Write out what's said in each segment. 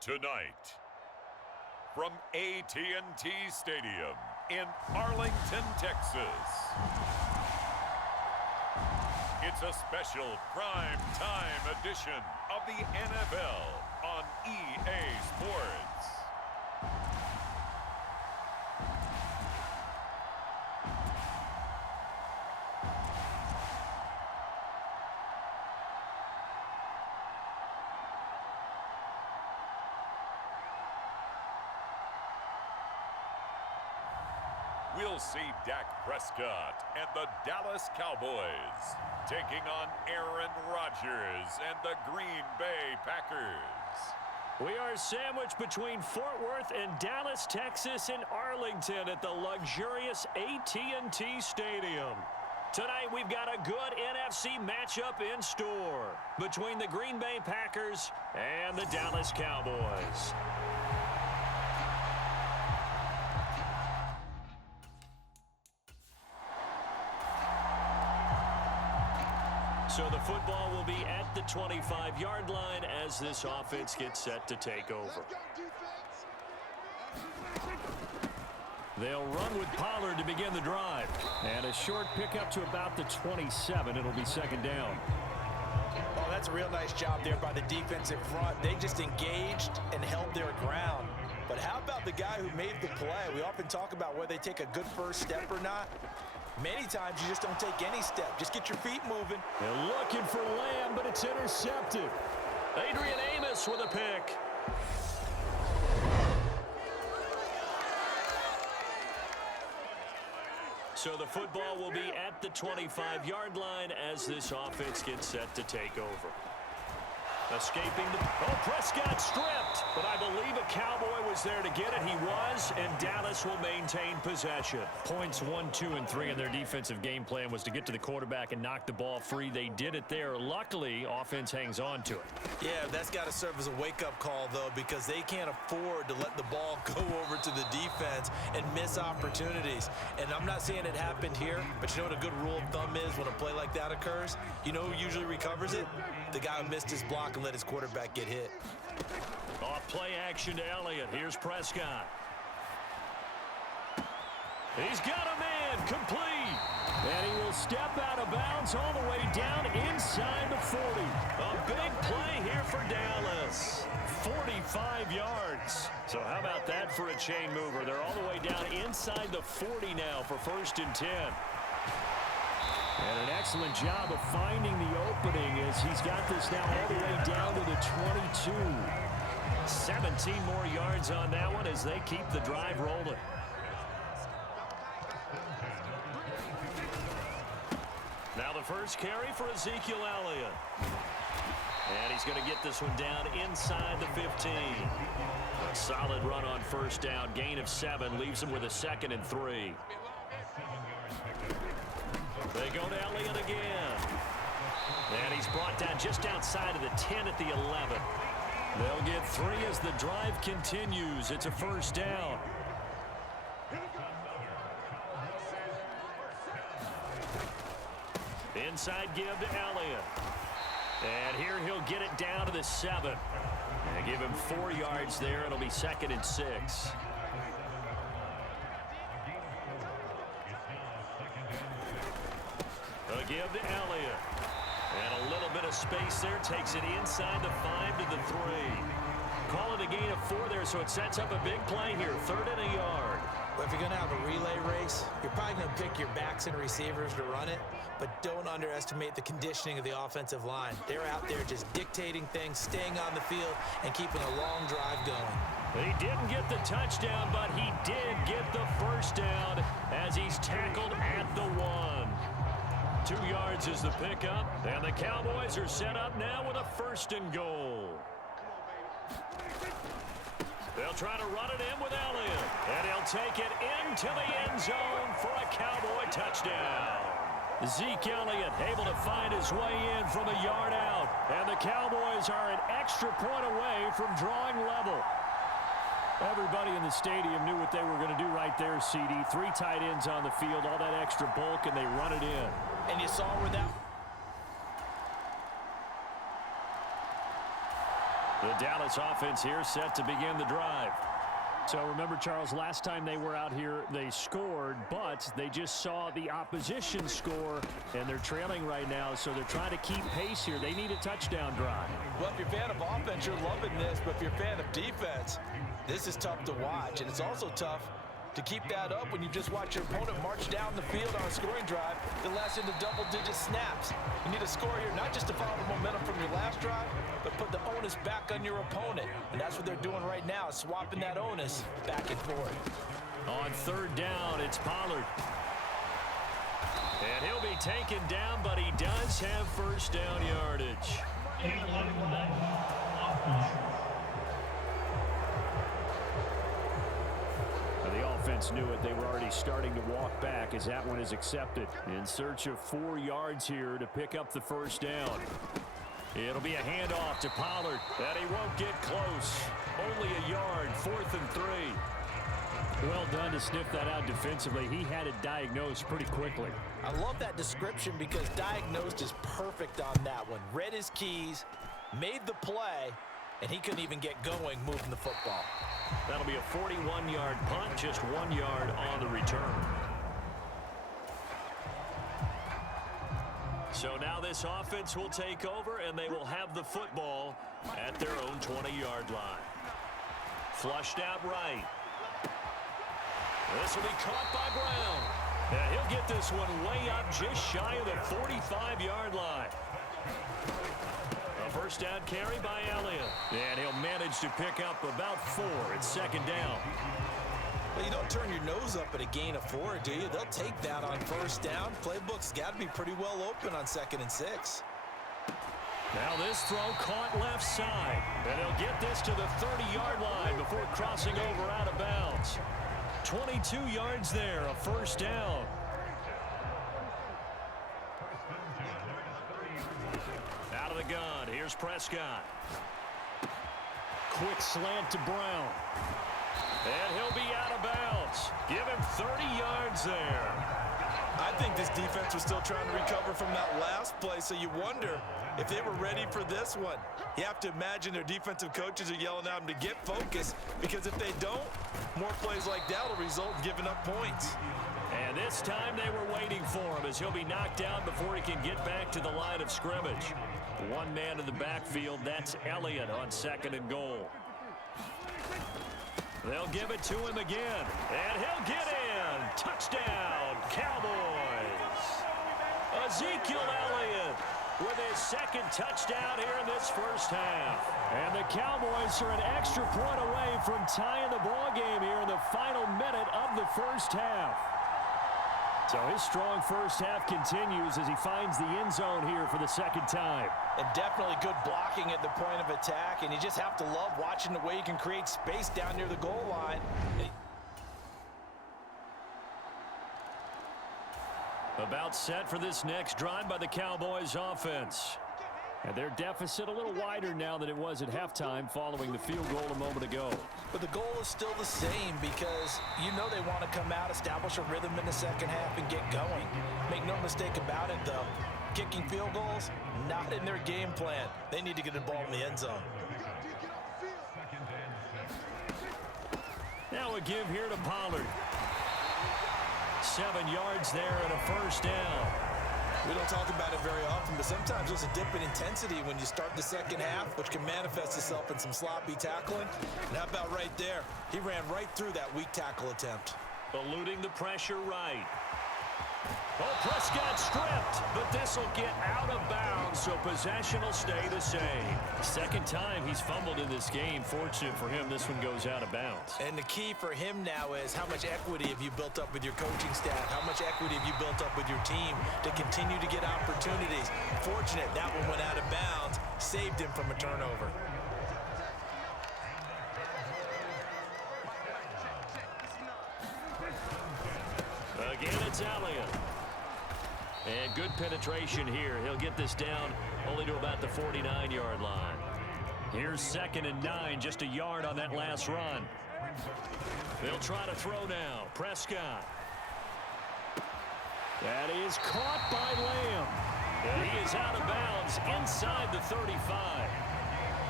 Tonight, from AT&T Stadium in Arlington, Texas, it's a special prime time edition of the NFL on EA Sports. We'll see Dak Prescott and the Dallas Cowboys taking on Aaron Rodgers and the Green Bay Packers. We are sandwiched between Fort Worth and Dallas, Texas, and Arlington at the luxurious AT&T Stadium. Tonight, we've got a good NFC matchup in store between the Green Bay Packers and the Dallas Cowboys. So the football will be at the 25-yard line as this offense gets set to take over. They'll run with Pollard to begin the drive. And a short pickup to about the 27. It'll be second down. Oh, that's a real nice job there by the defensive front. They just engaged and held their ground. But how about the guy who made the play? We often talk about whether they take a good first step or not. Many times you just don't take any step. Just get your feet moving. They're looking for Lamb, but it's intercepted. Adrian Amos with a pick. So the football will be at the 25-yard line as this offense gets set to take over. Escaping the... Oh, Prescott stripped. But I believe a Cowboy was there to get it. He was, and Dallas will maintain possession. Points 1, 2, and 3 in their defensive game plan was to get to the quarterback and knock the ball free. They did it there. Luckily, offense hangs on to it. Yeah, that's got to serve as a wake-up call, though, because they can't afford to let the ball go over to the defense and miss opportunities. And I'm not saying it happened here, but you know what a good rule of thumb is when a play like that occurs? You know who usually recovers it? The guy who missed his block and let his quarterback get hit. Off play action to Elliott. Here's Prescott. He's got a man complete. And he will step out of bounds all the way down inside the 40. A big play here for Dallas. 45 yards. So how about that for a chain mover? They're all the way down inside the 40 now for 1st and 10. And an excellent job of finding the opening as he's got this now all the way down to the 22. 17 more yards on that one as they keep the drive rolling. Now the first carry for Ezekiel Elliott. And he's going to get this one down inside the 15. A solid run on first down. Gain of 7 leaves him with a 2nd and 3. They go to Elliott again. And he's brought down just outside of the 10 at the 11. They'll get 3 as the drive continues. It's a first down. Inside give to Elliott. And here he'll get it down to the 7. And give him 4 yards there. It'll be 2nd and 6. A give to Elliott. And a little bit of space there. Takes it inside the 5 to the 3. Call it a gain of 4 there, so it sets up a big play here. 3rd and a yard. But if you're going to have a relay race, you're probably going to pick your backs and receivers to run it, but don't underestimate the conditioning of the offensive line. They're out there just dictating things, staying on the field, and keeping a long drive going. He didn't get the touchdown, but he did get the first down as he's tackled at the 1. 2 yards is the pickup, and the Cowboys are set up now with a 1st and goal. They'll They'll try to run it in with Elliott. And he'll take it into the end zone for a Cowboy touchdown. Zeke Elliott able to find his way in from a yard out. And the Cowboys are an extra point away from drawing level. Everybody in the stadium knew what they were going to do right there, CD. 3 tight ends on the field, all that extra bulk, and they run it in. And you saw where that... The Dallas offense here set to begin the drive. So remember, Charles, last time they were out here, they scored, but they just saw the opposition score, and they're trailing right now, so they're trying to keep pace here. They need a touchdown drive. Well, if you're a fan of offense, you're loving this, but if you're a fan of defense, this is tough to watch, and it's also tough to keep that up when you just watch your opponent march down the field on a scoring drive that lasts into double-digit snaps. You need a score here, not just to follow the momentum from your last drive, but put the onus back on your opponent. And that's what they're doing right now, swapping that onus back and forth. On 3rd down, it's Pollard. And he'll be taken down, but he does have first down yardage. The offense knew it. They were already starting to walk back as that one is accepted. In search of 4 yards here to pick up the first down. It'll be a handoff to Pollard, and he won't get close. Only a yard, 4th and 3. Well done to sniff that out defensively. He had it diagnosed pretty quickly. I love that description because diagnosed is perfect on that one. Read his keys, made the play, and he couldn't even get going moving the football. That'll be a 41-yard punt, just 1 yard on the return. So now this offense will take over, and they will have the football at their own 20-yard line. Flushed out right. This will be caught by Brown. And he'll get this one way up just shy of the 45-yard line. A first down carry by Elliott. And he'll manage to pick up about 4. It's 2nd down. Well, you don't turn your nose up at a gain of 4, do you? They'll take that on first down. Playbook's got to be pretty well open on 2nd and 6. Now this throw caught left side. And he'll get this to the 30-yard line before crossing over out of bounds. 22 yards there, a first down. Out of the gun, here's Prescott. Quick slant to Brown. And he'll be out of bounds. Give him 30 yards there. I think this defense was still trying to recover from that last play, so you wonder if they were ready for this one. You have to imagine their defensive coaches are yelling at them to get focused, because if they don't, more plays like that will result in giving up points. And this time they were waiting for him as he'll be knocked down before he can get back to the line of scrimmage. 1 man in the backfield, that's Elliott on 2nd and goal. They'll give it to him again, and he'll get in. Touchdown, Cowboys. Ezekiel Elliott with his 2nd touchdown here in this first half. And the Cowboys are an extra point away from tying the ball game here in the final minute of the first half. So his strong first half continues as he finds the end zone here for the 2nd time. And definitely good blocking at the point of attack, and you just have to love watching the way you can create space down near the goal line. About set for this next drive by the Cowboys offense. And their deficit a little wider now than it was at halftime following the field goal a moment ago. But the goal is still the same because you know they want to come out, establish a rhythm in the 2nd half, and get going. Make no mistake about it, though. Kicking field goals, not in their game plan. They need to get the ball in the end zone. Now a give here to Pollard. 7 yards there and a first down. We don't talk about it very often, but sometimes there's a dip in intensity when you start the 2nd half, which can manifest itself in some sloppy tackling. And how about right there? He ran right through that weak tackle attempt. Eluding the pressure right. Oh, Prescott stripped, but this will get out of bounds, so possession will stay the same. 2nd time he's fumbled in this game. Fortunate for him, this one goes out of bounds. And the key for him now is how much equity have you built up with your coaching staff? How much equity have you built up with your team to continue to get opportunities? Fortunate that one went out of bounds, saved him from a turnover. It's Elliott. And good penetration here. He'll get this down only to about the 49-yard line. Here's 2nd and 9, just a yard on that last run. They'll try to throw now. Prescott. That is caught by Lamb. And he is out of bounds inside the 35.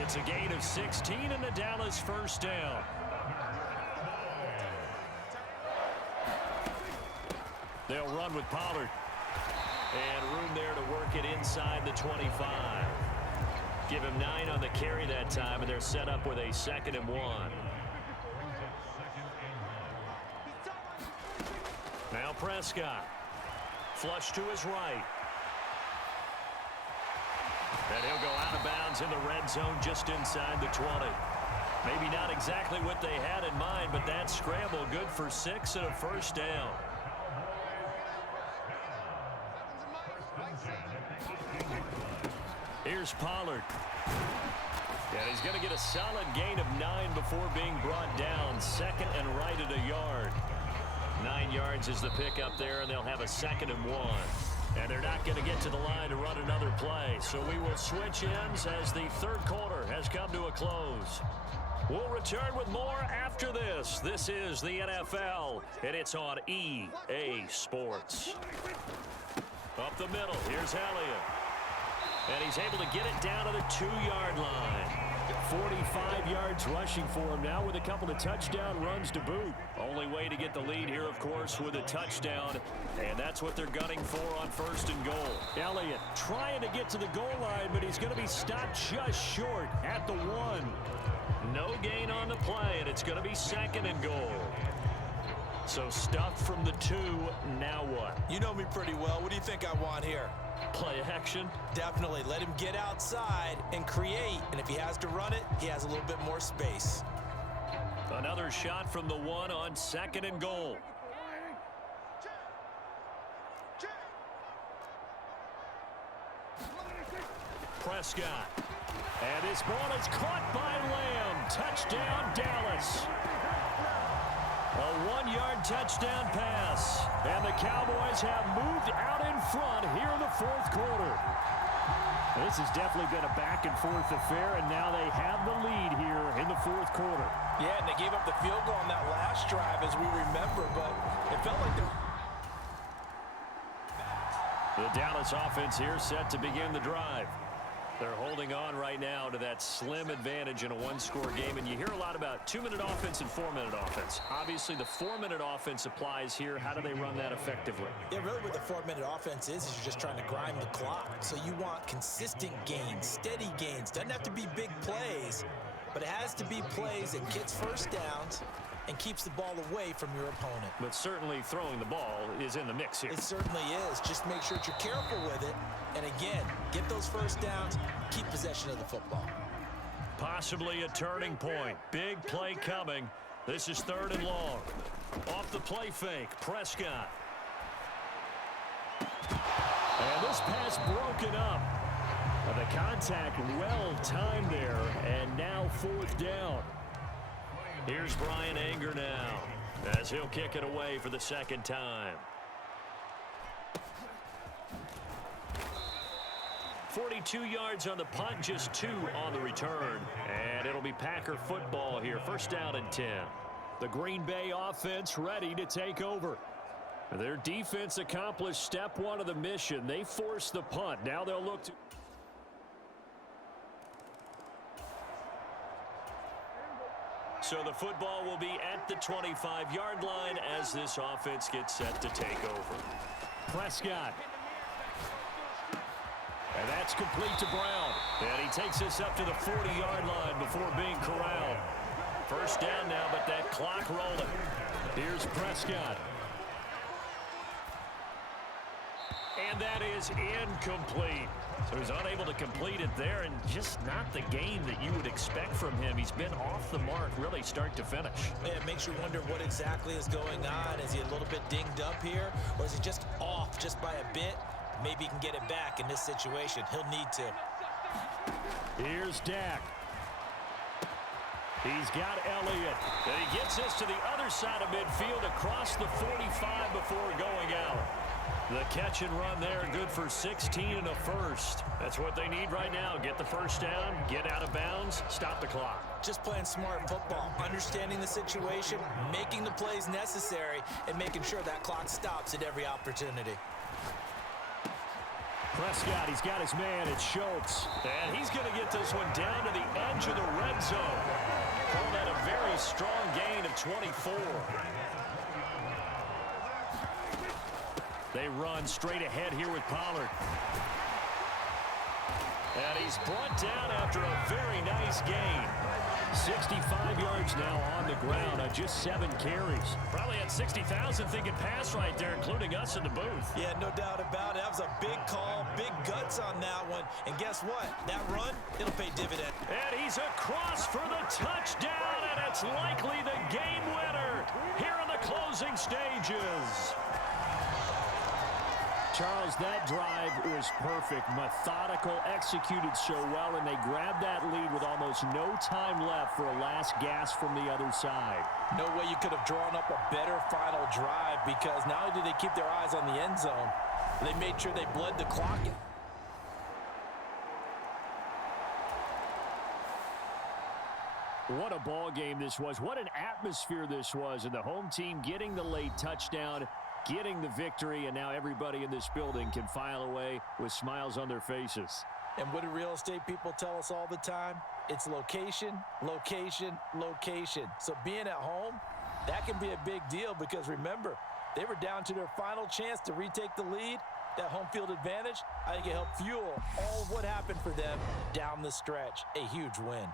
It's a gain of 16 and the Dallas first down. They'll run with Pollard. And room there to work it inside the 25. Give him 9 on the carry that time, and they're set up with a 2nd and 1. Now Prescott. Flush to his right. And he'll go out of bounds in the red zone just inside the 20. Maybe not exactly what they had in mind, but that scramble good for 6 and a first down. Here's Pollard. And he's going to get a solid gain of 9 before being brought down. 2nd and right at a yard. 9 yards is the pickup there, and they'll have a 2nd and 1. And they're not going to get to the line to run another play. So we will switch ends as the third quarter has come to a close. We'll return with more after this. This is the NFL, and it's on EA Sports. Up the middle, here's Elliott. And he's able to get it down to the 2-yard line. 45 yards rushing for him now with a couple of touchdown runs to boot. Only way to get the lead here, of course, with a touchdown. And that's what they're gunning for on 1st and goal. Elliott trying to get to the goal line, but he's going to be stopped just short at the 1. No gain on the play, and it's going to be 2nd and goal. So stuffed from the 2, now what? You know me pretty well. What do you think I want here? Play action? Definitely. Let him get outside and create. And if he has to run it, he has a little bit more space. Another shot from the 1 on 2nd and goal. Prescott. And this ball is caught by Lamb. Touchdown, Dallas. A 1-yard touchdown pass. And the Cowboys have moved out in front here in the 4th quarter. This has definitely been a back-and-forth affair, and now they have the lead here in the 4th quarter. Yeah, and they gave up the field goal on that last drive, as we remember, but it felt like the Dallas offense here set to begin the drive. They're holding on right now to that slim advantage in a 1-score game, and you hear a lot about 2-minute offense and 4-minute offense. Obviously, the 4-minute offense applies here. How do they run that effectively? Yeah, really what the 4-minute offense is you're just trying to grind the clock. So you want consistent gains, steady gains. Doesn't have to be big plays, but it has to be plays that gets first downs and keeps the ball away from your opponent. But certainly throwing the ball is in the mix here. It certainly is. Just make sure that you're careful with it. And again, get those first downs, keep possession of the football. Possibly a turning point. Big play coming. This is 3rd and long. Off the play fake, Prescott. And this pass broken up. The contact well timed there, and now 4th down. Here's Brian Anger now, as he'll kick it away for the 2nd time. 42 yards on the punt, just 2 on the return. And it'll be Packer football here. 1st down and 10. The Green Bay offense ready to take over. Their defense accomplished step 1 of the mission. They forced the punt. Now they'll look to... So the football will be at the 25-yard line as this offense gets set to take over. Prescott. And that's complete to Brown. And he takes us up to the 40-yard line before being corralled. 1st down now, but that clock rolling. Here's Prescott. And that is incomplete. So he's unable to complete it there, and just not the game that you would expect from him. He's been off the mark really start to finish. Yeah, it makes you wonder what exactly is going on. Is he a little bit dinged up here, or is he just off just by a bit? Maybe he can get it back in this situation. He'll need to. Here's Dak. He's got Elliott. And he gets Gets this to the other side of midfield across the 45 before going out. The catch and run there, good for 16 and a first. That's what they need right now. Get the first down, get out of bounds, stop the clock. Just playing smart football, understanding the situation, making the plays necessary, and making sure that clock stops at every opportunity. Prescott, he's got his man. It's Schultz. And he's going to get this one down to the edge of the red zone. Call that a very strong gain of 24. They run straight ahead here with Pollard. And he's brought down after a very nice gain. 65 yards now on the ground on just 7 carries. Probably had 60,000 thinking pass right there, including us in the booth. Yeah, no doubt about it. That was a big call, big guts on that one. And guess what? That run, it'll pay dividend. And he's across for the touchdown, and it's likely the game winner here in the closing stages. Charles, that drive was perfect, methodical, executed so well, and they grabbed that lead with almost no time left for a last gasp from the other side. No way you could have drawn up a better final drive, because not only did they keep their eyes on the end zone, they made sure they bled the clock. What a ball game this was. What an atmosphere this was, and the home team getting the late touchdown, getting the victory, and now everybody in this building can file away with smiles on their faces. And what do real estate people tell us all the time? It's location, location, location. So being at home, that can be a big deal, because remember, they were down to their final chance to retake the lead. That home field advantage, I think it helped fuel all of what happened for them down the stretch. A huge win.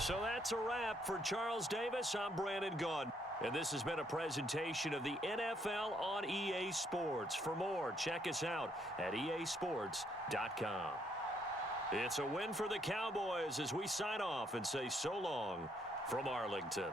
So that's a wrap for Charles Davis. I'm Brandon Gunn. And this has been a presentation of the NFL on EA Sports. For more, check us out at easports.com. It's a win for the Cowboys as we sign off and say so long from Arlington.